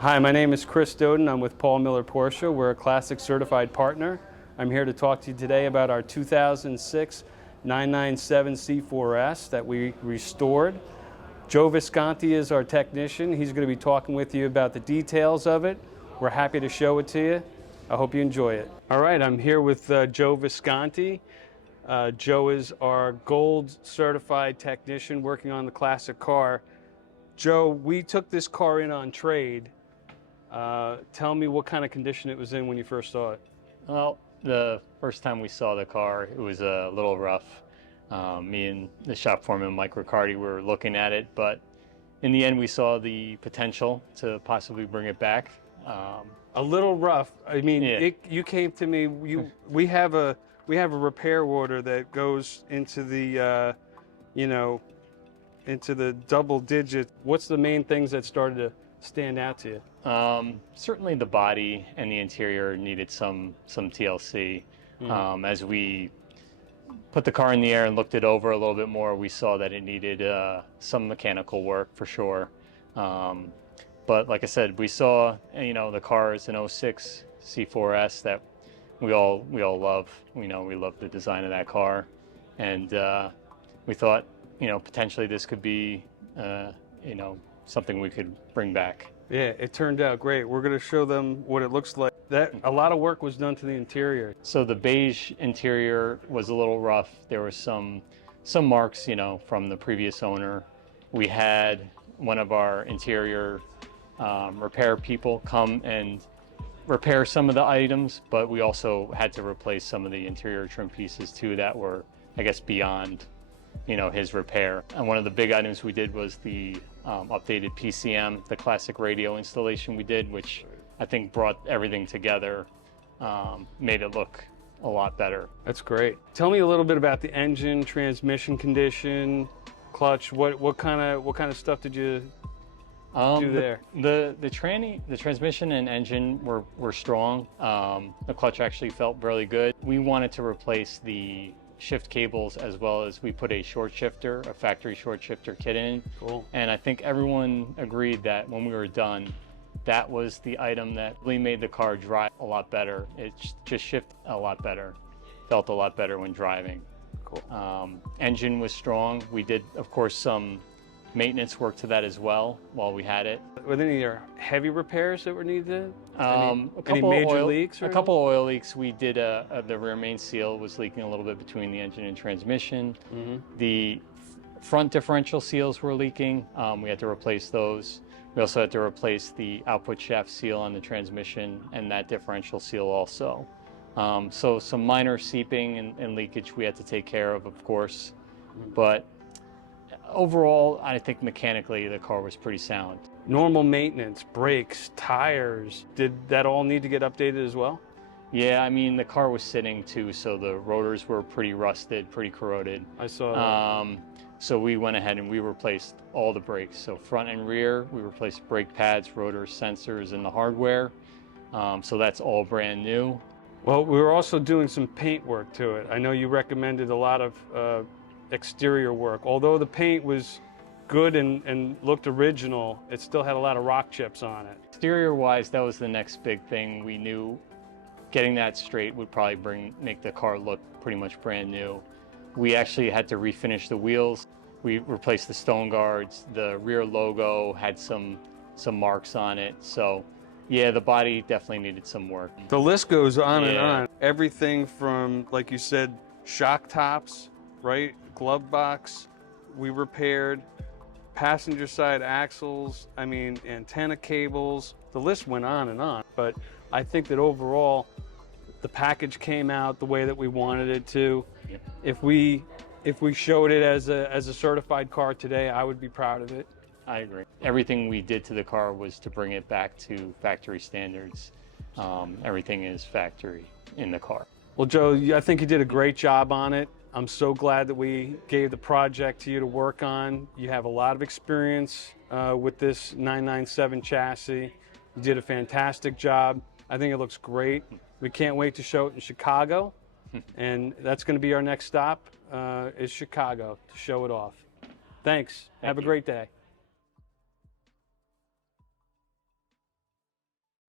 Hi, my name is Chris Dodin. I'm with Miller Porsche. We're a Classic Certified Partner. I'm here to talk to you today about our 2006 997 C4S that we restored. Joe Visconti is our technician. He's going to be talking with you about the details of it. We're happy to show it to you. I hope you enjoy it. All right, I'm here with Joe Visconti. Joe is our gold certified technician working on the classic car. Joe, we took this car in on trade. Tell me what kind of condition it was in when you first saw it. Well, the first time we saw the car, it was a little rough. Me and the shop foreman, Mike Riccardi, were looking at it, but in the end we saw the potential to possibly bring it back. A little rough. I mean, yeah. You came to me. We have a repair order that goes into the into the double digit. What's the main things that started to stand out to you? Certainly the body and the interior needed some TLC. As we put the car in the air and looked it over a little bit more, we saw that it needed some mechanical work for sure. But like I said, we saw, the car is an 06 C4S that we all love. We love the design of that car, and we thought, potentially this could be, something we could bring back. Yeah, it turned out great. We're going to show them what it looks like. A lot of work was done to the interior. So the beige interior was a little rough. There were some marks, from the previous owner. We had one of our interior repair people come and repair some of the items, but we also had to replace some of the interior trim pieces too that were, I guess, beyond, his repair. And one of the big items we did was the updated PCM, the classic radio installation we did, which I think brought everything together, made it look a lot better. That's great. Tell me a little bit about the engine, transmission condition, clutch. What kind of stuff did you do there? The transmission and engine were strong. The clutch actually felt really good. We wanted to replace the shift cables, as well as we put a short shifter, a factory short shifter kit in. Cool. And I think everyone agreed that when we were done, that was the item that really made the car drive a lot better. It just shifted a lot better, felt a lot better when driving. Cool. Engine was strong. We did, of course, some maintenance work to that as well while we had it. Were there any heavy repairs that were needed? Any major leaks? A couple oil leaks. We did the rear main seal was leaking a little bit between the engine and transmission. The front differential seals were leaking. We had to replace those. We also had to replace the output shaft seal on the transmission and that differential seal also. So some minor seeping and leakage we had to take care of course. But overall, I think mechanically the car was pretty sound. Normal maintenance, brakes, tires, did that all need to get updated as well? Yeah, I mean, the car was sitting too, so the rotors were pretty rusted, pretty corroded. I saw that. So we went ahead and we replaced all the brakes. So front and rear, we replaced brake pads, rotors, sensors, and the hardware. So that's all brand new. Well, we were also doing some paint work to it. I know you recommended a lot of exterior work. Although the paint was good and looked original, it still had a lot of rock chips on it. Exterior wise, that was the next big thing. We knew getting that straight would probably make the car look pretty much brand new. We actually had to refinish the wheels. We replaced the stone guards. The rear logo had some marks on it. So yeah, the body definitely needed some work. The list goes on and on. Everything from, like you said, shock tops, right? Glove box, we repaired. Passenger side axles, antenna cables. The list went on and on. But I think that overall, the package came out the way that we wanted it to. Yep. If we showed it as a certified car today, I would be proud of it. I agree. Everything we did to the car was to bring it back to factory standards. Everything is factory in the car. Well, Joe, I think you did a great job on it. I'm so glad that we gave the project to you to work on. You have a lot of experience with this 997 chassis. You did a fantastic job. I think it looks great. We can't wait to show it in Chicago. And that's going to be our next stop, is Chicago, to show it off. Thanks. Have a great day.